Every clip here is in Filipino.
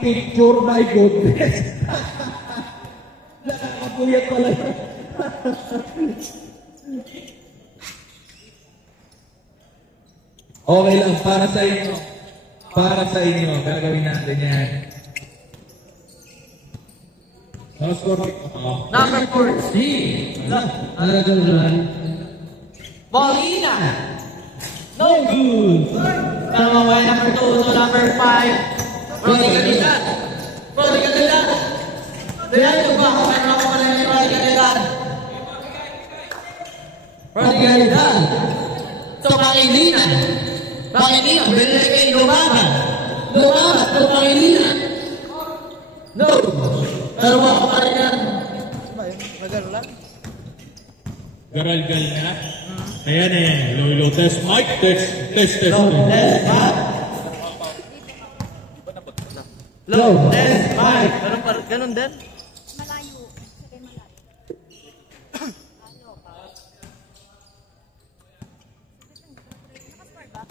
Picture, my goodness. Nakakapuyat pala yun. Okay lang, para sa inyo. Para sa inyo, gagawin natin yan. No score. Number 14. Molina. No good. Number 2 to number 5. Prodigalidad. Prodigalidad. Diyan ba? Kaya ako pala yung prodigalidad. Prodigalidad. So, Pangilinan. Pangilinan. Binili kayo lumaban. Lumaban. So, Pangilinan. No. Pero ako pa rin yan. Nagarulan? Garal-gal na. Ayan eh. Low, test mic. Test. Test mic. Low, test mic. Ganun din? Malayo. Sabi malayo. Nakasport ba?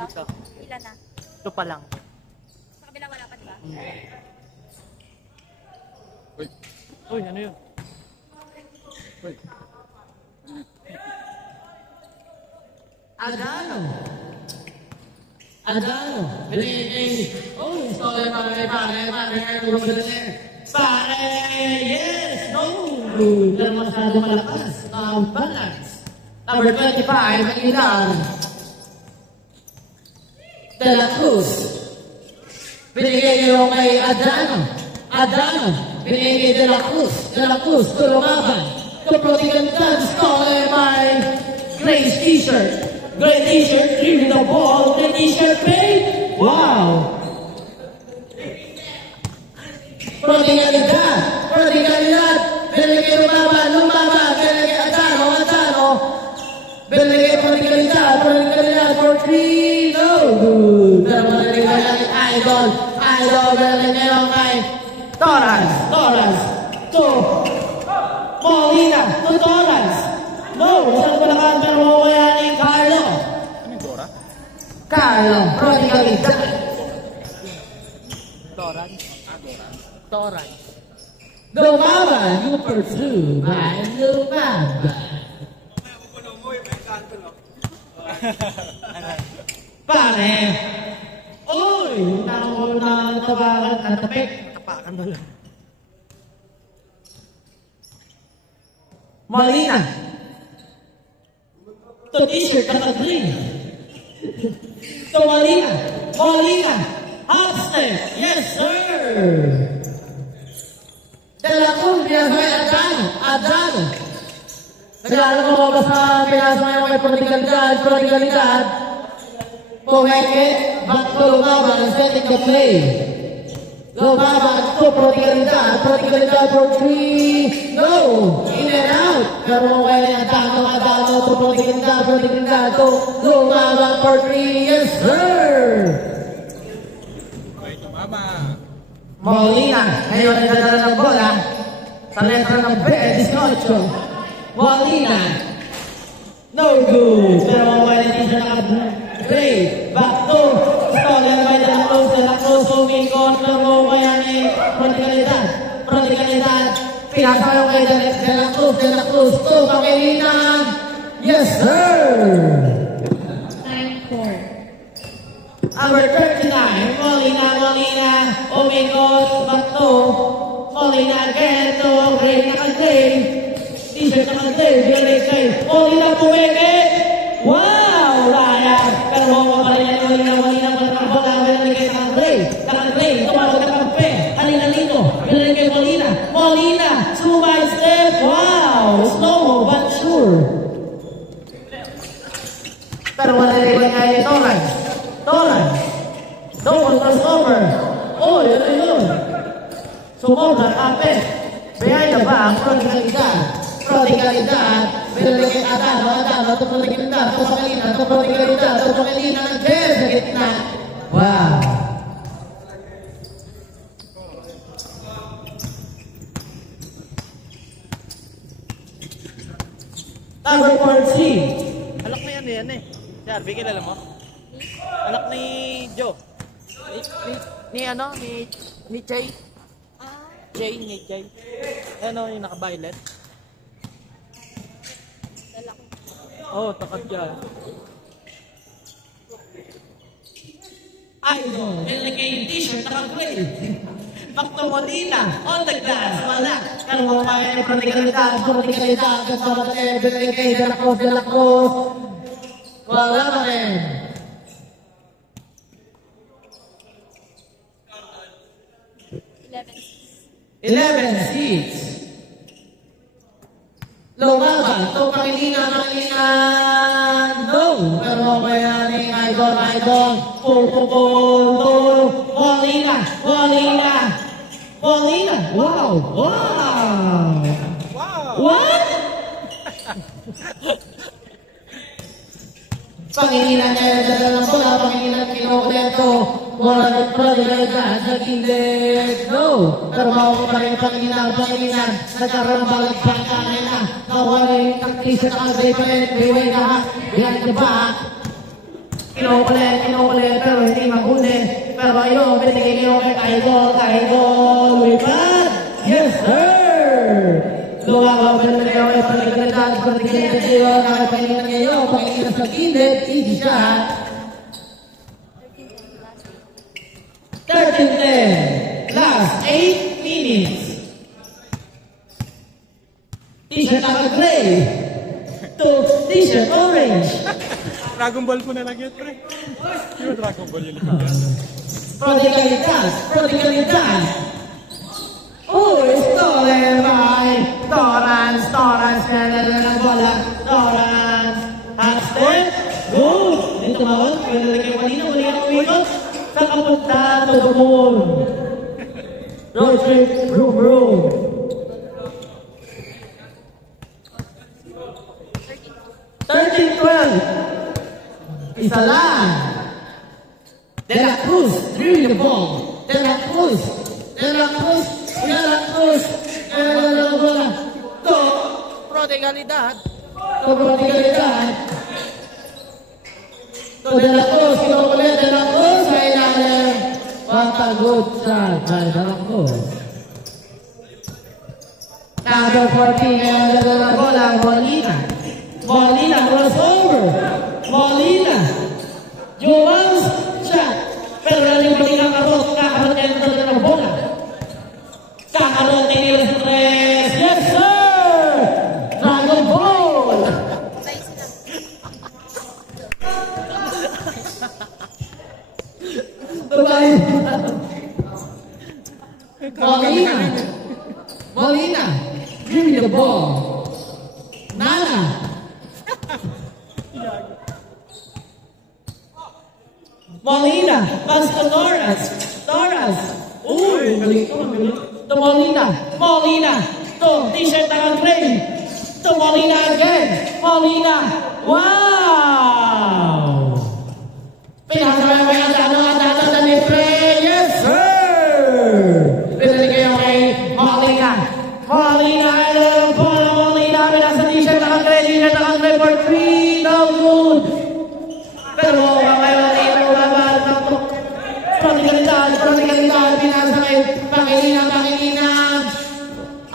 Ito. Ilan na? Ito pa lang. Sa kabila wala pa, diba? Uy, ano yun? Uy. Adano. Oh, sorry, pare, yes, no. Pero masyado malakas. Balance. Number 25, Aguilar. De La Cruz. Binigay niyo kay Adano. Binigay De La Cruz, tulumaban. Kaprotigantan, stolen by Gray's t-shirt. Gray t-shirt, leaving the ball. Gray t-shirt, paid. Wow. Prodigalidad. Binigay lumaban. Binigay Adano. Binigay Prodigalidad for 3. No good. Pero binigay Idol. Binigay kay Torrance. To Molina. To Torrance. No, saan pala ka pero kaya ni Carlo? Ano yung Dora? Carlo, Prodigalidad. Torrance. Lumaban, number 2 by Lumaban. Pare. Uy, tapakan ba lang? Molina. To t-shirt naka-green. So Molina. Half step. Yes, sir. De La Cruz, Adano. Naglalaro mo ba sa pinasa ngayon kay Prodigalidad? Pumeke, back to lumaban, setting the play. Lumaban to Prodigalidad for 3. No, in and out. Pero kaya Adano to Prodigalidad to lumaban for 3. Yes, sir. Molina, ngayon nagdadala ng bola sa letra ng B18. Molina, no good. Pero kaya hindi siya naka-play. Back to stolen by De La Cruz, umikot. Pero kaya ni Prodigalidad. Pinasaya kay De La Cruz to Pangilinan. Yes, sir. 9-4. Number 39, Molina, umikot, back to Molina again to Gray, naka-Gray. T-shirt naka-Gray, binigay kay Molina, pumeke. Wow, Raya. Pero pa rin yan, Molina, bola, binigay naka-Gray, tumawag na kampe. Halina, binigay kay Molina, sumay step. Wow, slow but sure. Pero wala rin kay Torrance. No one was over. Oh, yun. Sumobra, kapit. Behind the back, Prodigalidad. Binigay Adano, to Prodigalidad, to Pangilinan, again, sa gitna. Wow. Number 14. Alak na yan eh. Si Arby, kilala mo? Anak ni Joe. Ni Jay. Ah, Ni Jay. Ano yung naka-violet? dala ko. Oh, takat yan. Idol, nilagay yung t-shirt, naka-gray. Bakto Molina, on the glass, wala. Karwa pa yung Prodigalidad, kasama sa Benegay, de la Cruz. Wala pa rin. 11 seats. Lumaban, to Pangilinan, no. Pero kaya ni Idol, Molina, wow. What? Pangilinan niya yung dadalang bola, Pangilinan kinukuleto. Wala prodigalidad sa gilid, no. Pero mawag pa rin Pangilinan, nagkaroon balik pa kanina. Nawala yung taktis at ang Bayway na behind the back. Kinukulit, pero hindi mahuli. Pero ayun, binigay niyo kay Idol, Wipad! Yes, sir! Lumabaw na niyo kay Pangilinan, Pangilinan ngayon, Pangilinan sa gilid, easy shot. 13-10, last 8 minutes. T-shirt naka-gray to t-shirt orange. Dragon Ball po nalagyan, pre. Yung Dragon Ball yung likod. Prodigalidad. Oh, stolen by Torrance. Nalala ng bola. Torrance. Hashtag. Good. Dito mawag. Pinalagay kanina. Uli ang umikot. Sa kapunta to the moon. Road trip. Room. 13-12. Isa lang. De la Cruz, dribbling the ball. De la Cruz. Bola. To Prodigalidad. Prodigalidad. To De la Cruz, kinukulit De la Cruz sa ilalim. What a good shot by De la Cruz. Number 14, ngayon na bola, Molina crossover. Molina. Jones shot. Pero yung Molina kakarot niya ng bola. Kakarot niya ng tres. Yes, sir! Dragon Ball! Molina. Give me the ball. Nana. Molina, pass to Torres. Uy, to Molina, to t-shirt naka-gray. To Molina again. Wow! Pinasama ang ni Frey. Yes, sir! Pinili kayo kay Molina, pinasa t-shirt naka-gray for 3, no good. Pero Prodigalidad, pinasa kay Pangilinan.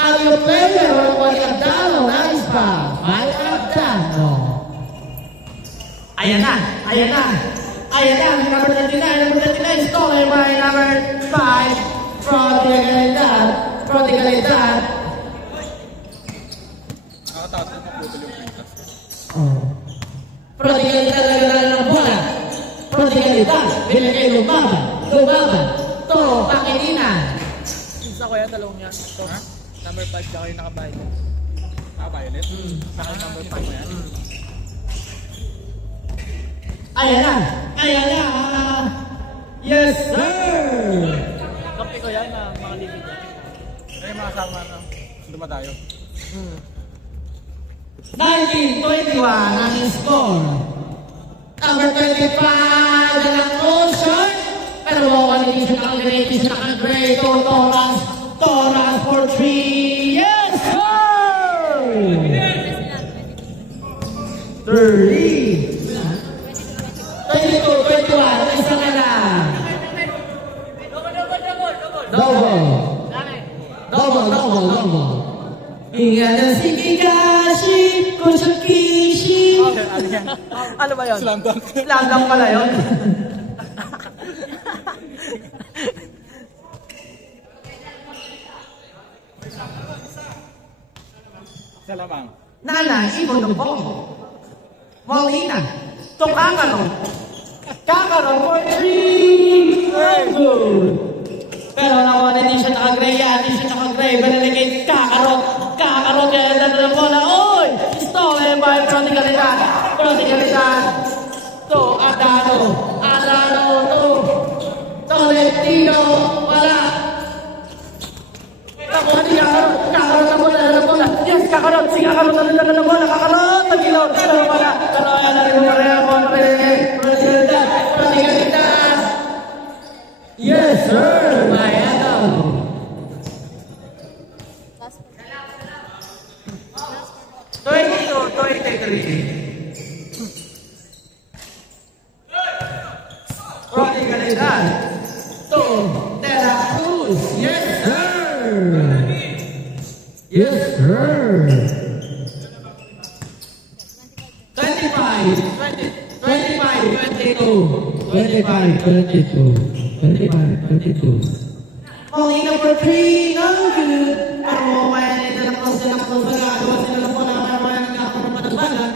Ang yung player, Mike Abdano, nice pa. Mike Abdano. Ayan na. Number 39, stolen by number 5. Prodigalidad. Nakataas na po yung pintas. Prodigalidad ng bola. Prodigalidad, binigay lumaban. To Pangilinan. Isa ko yan, dalawang yan. Ito. Number 5, tsaka yung naka-violet. Violet? Saka yung number 5 yan. Ayan na. Yes, sir! Kapi ko yan, mga libid yan. Ay, mga kasama na. Luma tayo. 19-21 ang score. Number 25, De la Cruz shot. Pero wawalitin siya naka-gray to Torrance for 3. Yes, sir! 30. 22-21, isa na lang. Higashi, Kushakishi. Ano yan? Ano ba yun? Slam dunk. Slam dunk pala yun. Sa lamang. Nana, ibon ng ball. Molina, to Kakaro. Kakaro for 3. Good. Pero nakuha din siya naka-gray yan. Hindi siya naka-gray. Banaligay Kakaro. Kakaro kaya na ng bola. Oy! Stolen by Prodigalitan. Prodigalitan. To Adano. Adano to Tolentino. Wala. Nakuha ni Kakaro. Kakaro na bola. Yes, Kakarot. Si Kakarot na rin ng bola. Kakarot. Tagilot. Pero wala. Pero ayan na rin mo rin. Prodigalitan. Prodigalitan. Yes, sir. Mayano. Last one. 22-23. Prodigalitan. To De La Cruz. Yes, sir. Yes, sir. 25-22. Molina for 3, no good. Pero mamaya na ito lang sila kung magagawa sila lang po na mamaya nagkakaroon pa ng bala.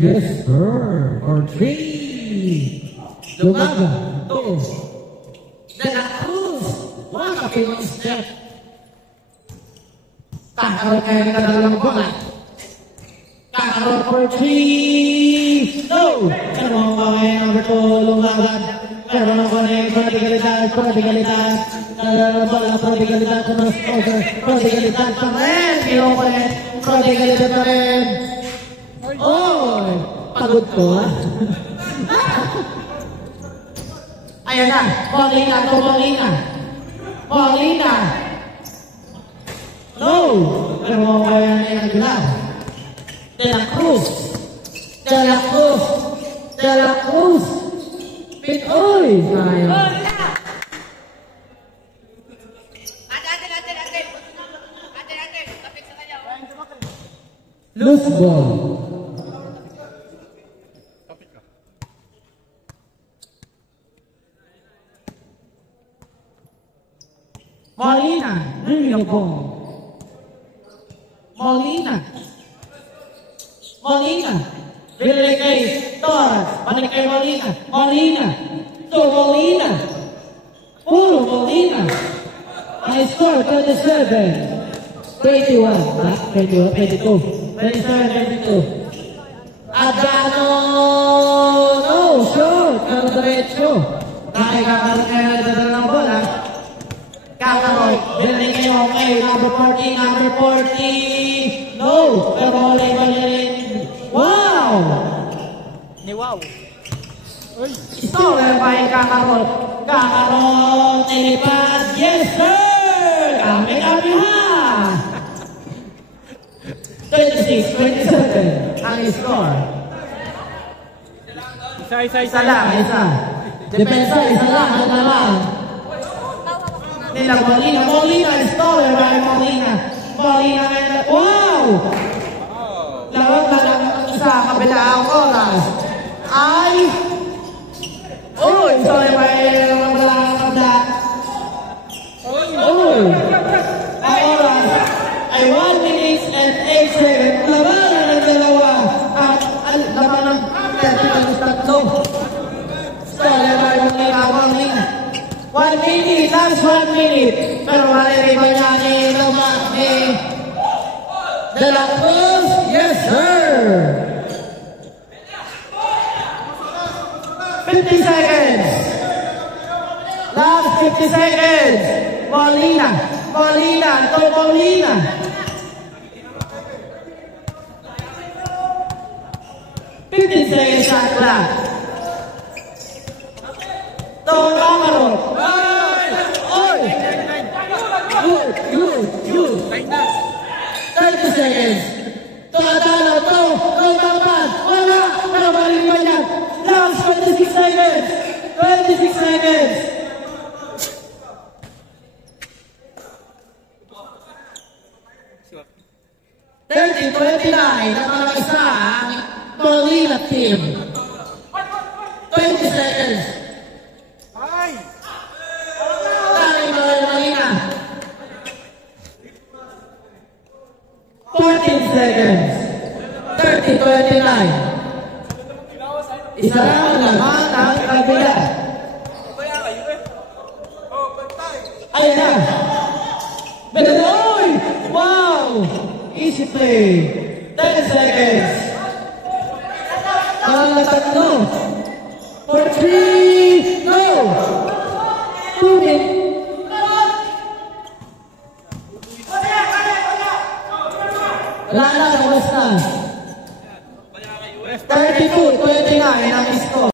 Yes, sir. For 3. Lumaga. 2. De La Cruz. Wakapimang step. Kakaroon kayo ng dalawang bola. Kakaroon for 3. No! Pero mamaya number 2. Lumaga. Pero nakuha Prodigalitan. Bola Prodigalitan. Prodigalitan pa rin. Prodigalitan pa rin. Oh, pagod ko ah. Ayan na. Molina to Molina. Molina. No! Pero mamaya na yung aglaw. De La Cruz. De La Cruz. Pinoy. Sayang. Loose ball. Molina. Bring the ball. Molina. Bili kay Torres. Balik kay Molina. To Molina. Puro Molina. I score 27. 21. 22. 27, 22. Adano. No, short. Pero diretso. Nakikakaroon kayo na dadal ng bola. Kakaroon. Bili kayo kay number 40. No. Pero wala iba niya rin. Wow. Ni wow. Stolen by Kakaroon. Kakaroon. Tinipas. Yes, sir. Kami ha. 26-27 ang score. Isa. Isa. Depensa, isa lang. Ang naman. Nila Molina is stolen by Molina. Wow! Lawag na lang sa kabilang oras. Ay! Stolen by kabilang kabla. Ang oras ay 1 minute and 8 seconds. Labanan ng dalawa. At labanan ng tatlo. Stolen by Molina. 1 minute, last 1 minute. Pero maliriba niya ni De La Cruz. Yes, sir. 50 seconds. Last 50 seconds. Molina. To Molina. Seconds shot clock. To Kakaroon. You. 30 seconds. To Adano. To Tapan. Wala. Pero balik pa yan. Last 26 seconds. Nakalaisang Molina team. 20 seconds. Ay! Tali Molina. 14 seconds. 30-29. Isa lang naman ang kabila. Ayan na. Bedoy! Wow! Easy play. 10 seconds. Tatlo. For 3. Go! 2 minutes. Wala na, labas na. 32-29 ang score.